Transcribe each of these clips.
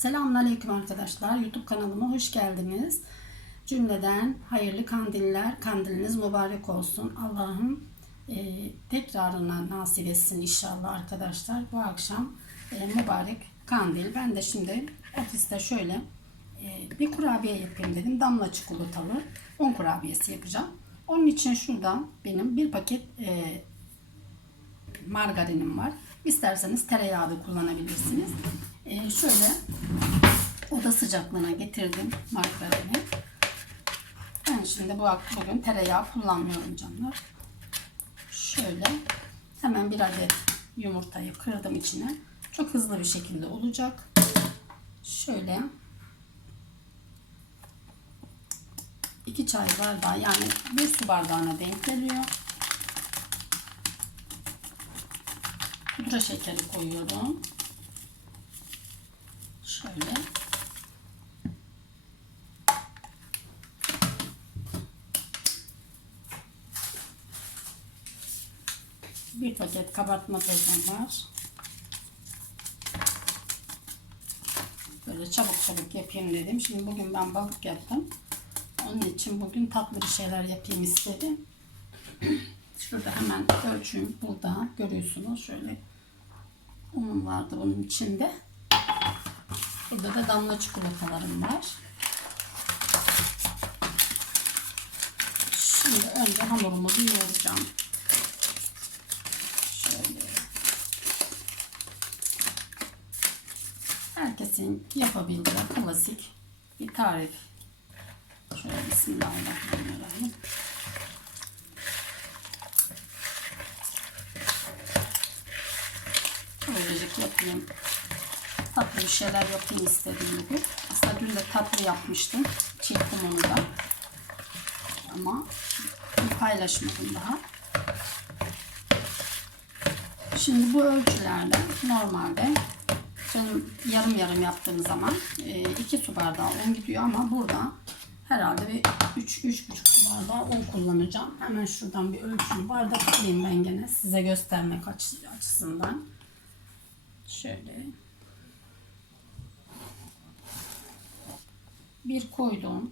Selamünaleyküm arkadaşlar. YouTube kanalıma hoş geldiniz. Cümleden hayırlı kandiller, kandiliniz mübarek olsun. Allah'ım e, tekrarına nasip etsin inşallah arkadaşlar. Bu akşam e, mübarek kandil. Ben de şimdi ofiste şöyle e, bir kurabiye yapayım dedim. Damla çikolatalı 10 kurabiyesi yapacağım. Onun için şuradan benim bir paket e, margarinim var. İsterseniz tereyağı da kullanabilirsiniz. Ee, şöyle oda sıcaklığına getirdim margarini. Ben şimdi bu bugün tereyağı kullanmıyorum canlar. Şöyle hemen bir adet yumurtayı kırdım içine. Çok hızlı bir şekilde olacak. Şöyle iki çay bardağı yani bir su bardağına denk geliyor. pudra şekeri koyuyorum. Şöyle. Bir paket kabartma tozum var. Böyle çabuk çabuk yapayım dedim. Şimdi bugün ben balık yaptım. Onun için bugün tatlı bir şeyler yapayım istedim. Şurada hemen ölçüm burada görüyorsunuz. Şöyle unum vardı bunun içinde. Burada da damla çikolatalarım var. Şimdi önce hamurumuzu yoğuracağım. Şöyle. Herkesin yapabildiği klasik bir tarif. Şöyle Bismillahirrahmanirrahim. Böylecek yapayım. Tatlı bir şeyler yapayım istedim bugün. Aslında dün de tatlı yapmıştım. Çektim onu da. Ama paylaşmadım daha. Şimdi bu ölçülerde normalde benim yarım yarım yaptığım zaman 2 su bardağı un gidiyor ama burada herhalde bir 3 3,5 su bardağı un kullanacağım. Hemen şuradan bir ölçüm bardak alayım ben gene size göstermek açısından. Şöyle. Bir koydum.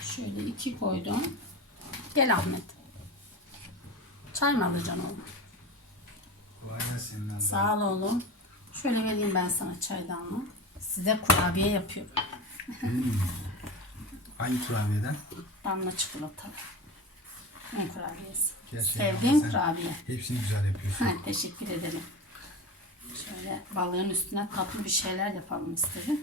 Şöyle iki koydum. Gel Ahmet. Çay mı alacaksın oğlum? Sağ ol oğlum. Şöyle vereyim ben sana çaydanlığı. Size kurabiye yapıyorum. Hangi kurabiyeden? Damla çikolata. Ne kurabiyesi? Gerçekten Sevdiğim sen kurabiye. Hepsini güzel yapıyorsun. Ha, teşekkür ederim. Şöyle balığın üstüne tatlı bir şeyler yapalım istedim.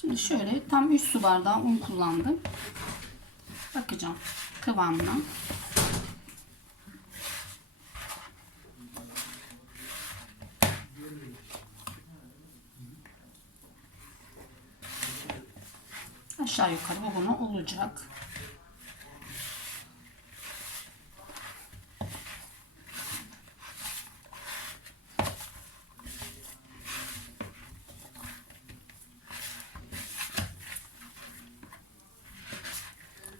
Şimdi şöyle tam 3 su bardağı un kullandım. Bakacağım kıvamına. Aşağı yukarı bu bunu olacak.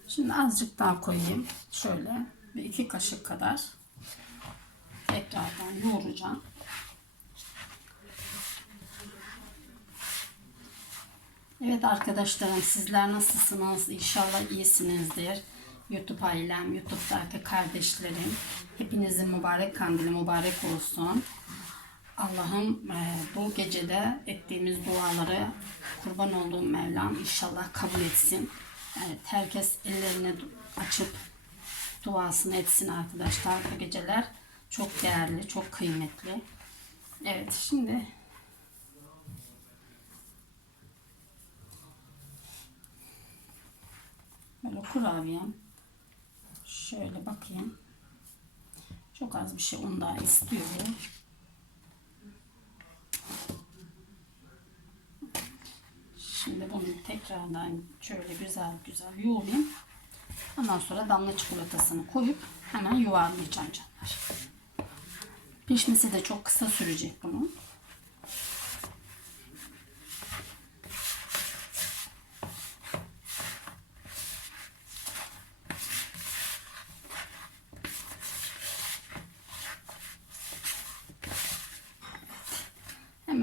Şimdi azıcık daha koyayım. Şöyle bir iki kaşık kadar. Tekrardan yoğuracağım. Evet arkadaşlarım sizler nasılsınız? İnşallah iyisinizdir. YouTube ailem, YouTube'daki kardeşlerim. Hepinizin mübarek kandili mübarek olsun. Allah'ım e, bu gecede ettiğimiz duaları kurban olduğum Mevlam inşallah kabul etsin. Evet, herkes ellerini açıp duasını etsin arkadaşlar. Bu geceler çok değerli, çok kıymetli. Evet şimdi Böyle kurabiyem. Şöyle bakayım. Çok az bir şey un daha istiyorum. Şimdi bunu tekrardan şöyle güzel güzel yoğurayım. Ondan sonra damla çikolatasını koyup hemen yuvarlayacağım canlar. Pişmesi de çok kısa sürecek bunun.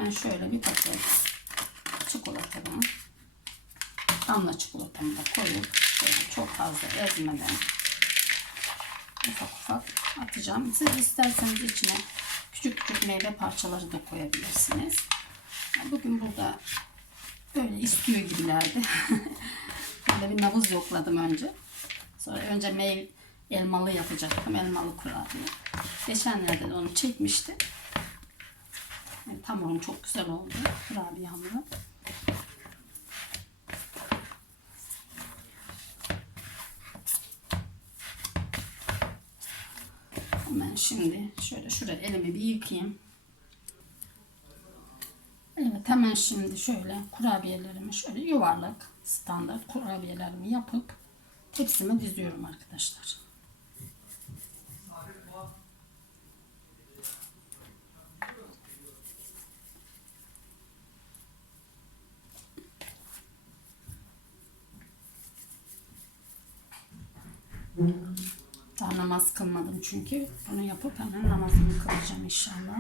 Hemen şöyle bir paket çikolatadan damla çikolatamı da koyup şöyle çok fazla ezmeden ufak ufak atacağım. Siz isterseniz içine küçük küçük meyve parçaları da koyabilirsiniz. Bugün burada böyle istiyor gibilerdi. Böyle bir nabız yokladım önce. Sonra önce meyve elmalı yapacaktım. Elmalı kurabiye. Geçenlerde de onu çekmiştim. Yani tamurum çok güzel oldu. Kurabiye hamuru. Hemen şimdi şöyle şuraya elimi bir yıkayayım. Evet hemen şimdi şöyle kurabiyelerimi şöyle yuvarlak standart kurabiyelerimi yapıp tepsime diziyorum arkadaşlar. Daha namaz kılmadım çünkü. Bunu yapıp hemen namazımı kılacağım inşallah.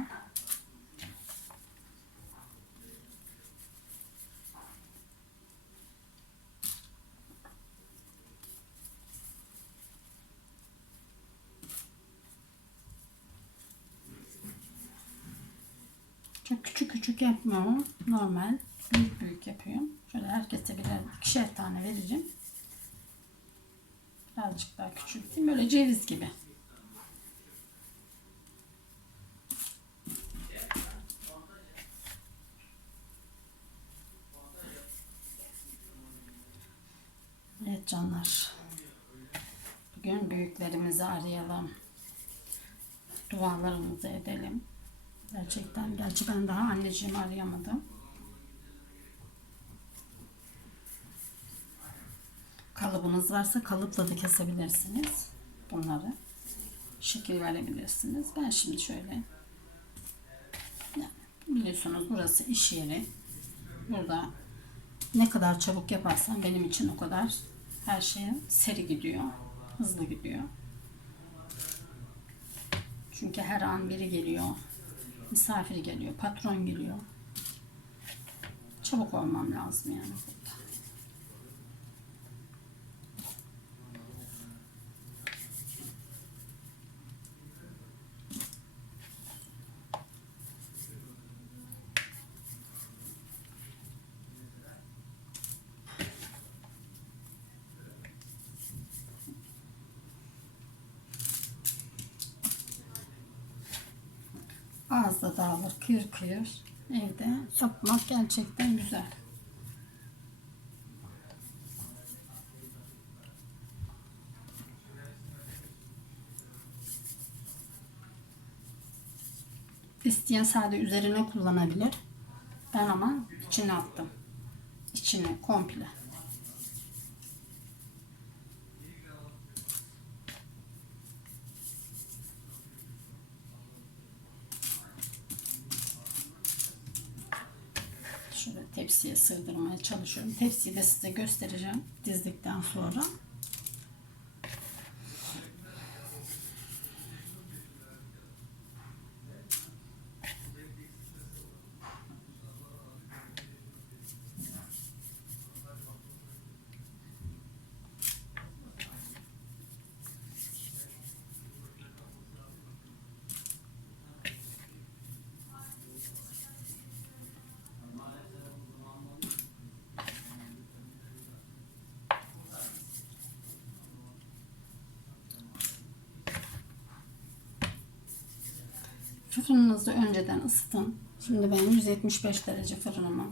Çok küçük küçük yapmıyorum. Normal büyük büyük yapıyorum. Şöyle herkese birer ikişer tane vereceğim. Birazcık daha küçülteyim. Böyle ceviz gibi. Evet canlar. Bugün büyüklerimizi arayalım. Dualarımızı edelim. Gerçekten. Gerçi ben daha anneciğimi arayamadım. Kalıbınız varsa kalıpla da kesebilirsiniz. Bunları şekil verebilirsiniz. Ben şimdi şöyle biliyorsunuz burası iş yeri. Burada ne kadar çabuk yaparsam benim için o kadar her şey seri gidiyor. Hızlı gidiyor. Çünkü her an biri geliyor. Misafir geliyor. Patron geliyor. Çabuk olmam lazım yani Ağızda dağılır, kıyır kıyır. Evde yapmak gerçekten güzel. İsteyen sade üzerine kullanabilir. Ben ama içine attım. İçine komple. Şöyle tepsiye sığdırmaya çalışıyorum. Tepsiyi de size göstereceğim dizdikten sonra. Fırınınızı önceden ısıtın. Şimdi ben 175 derece fırınımı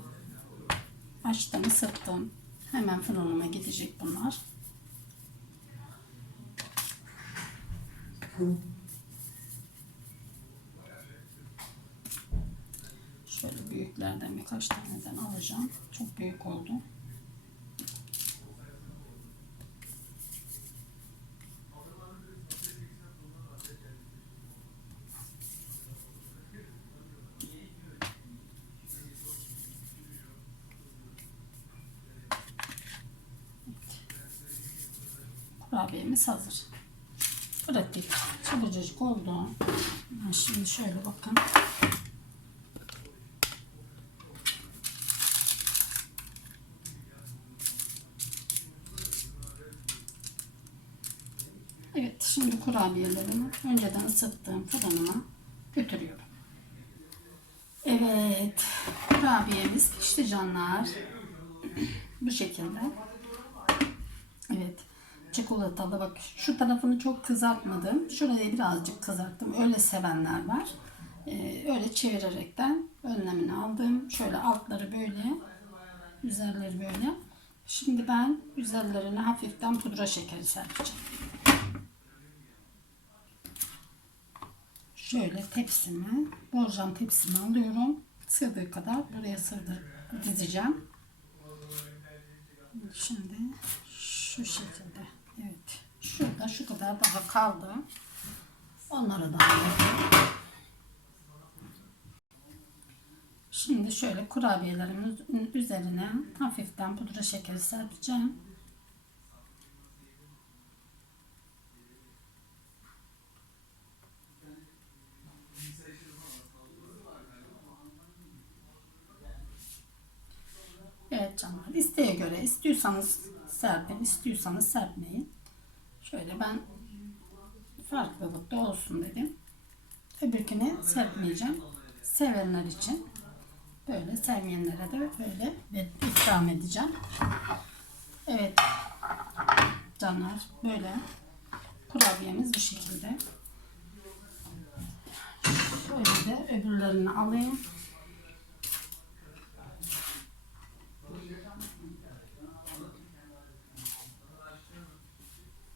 açtım, ısıttım. Hemen fırınıma gidecek bunlar. Şöyle büyüklerden birkaç taneden alacağım. Çok büyük oldu. kurabiyemiz hazır. Pratik. Çabucacık oldu. Ben şimdi şöyle bakın. Evet şimdi kurabiyelerimi önceden ısıttığım fırınıma götürüyorum. Evet kurabiyemiz pişti canlar. Bu şekilde. Evet çikolatalı bak şu tarafını çok kızartmadım. Şurayı birazcık kızarttım. Öyle sevenler var. Ee, öyle çevirerekten önlemini aldım. Şöyle altları böyle, üzerleri böyle. Şimdi ben üzerlerine hafiften pudra şekeri serpeceğim. Şöyle tepsimi, borcam tepsimi alıyorum. Sığdığı kadar buraya sığdır dizeceğim. Şimdi şu şekilde. Evet. Şurada şu kadar daha kaldı. Onları da. Şimdi şöyle kurabiyelerimin üzerine hafiften pudra şekeri serpeceğim. Evet canlar isteğe göre istiyorsanız serpin istiyorsanız serpmeyin. Şöyle ben farklılık da olsun dedim. Öbürküne serpmeyeceğim. Sevenler için böyle sevmeyenlere de böyle ikram edeceğim. Evet canlar böyle kurabiyemiz bu şekilde. Şöyle de öbürlerini alayım.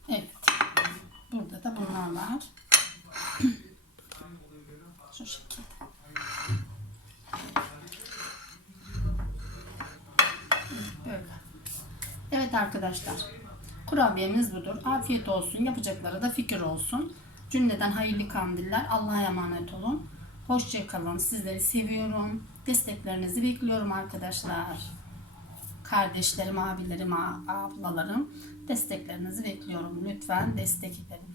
Evet. Burada da bunlar var. Şu şekilde. Böyle. Evet arkadaşlar. Kurabiyemiz budur. Afiyet olsun. Yapacakları da fikir olsun. Cümleden hayırlı kandiller. Allah'a emanet olun. Hoşça kalın. Sizleri seviyorum. Desteklerinizi bekliyorum arkadaşlar. Kardeşlerim, abilerim, ablalarım desteklerinizi bekliyorum. Lütfen destek edin.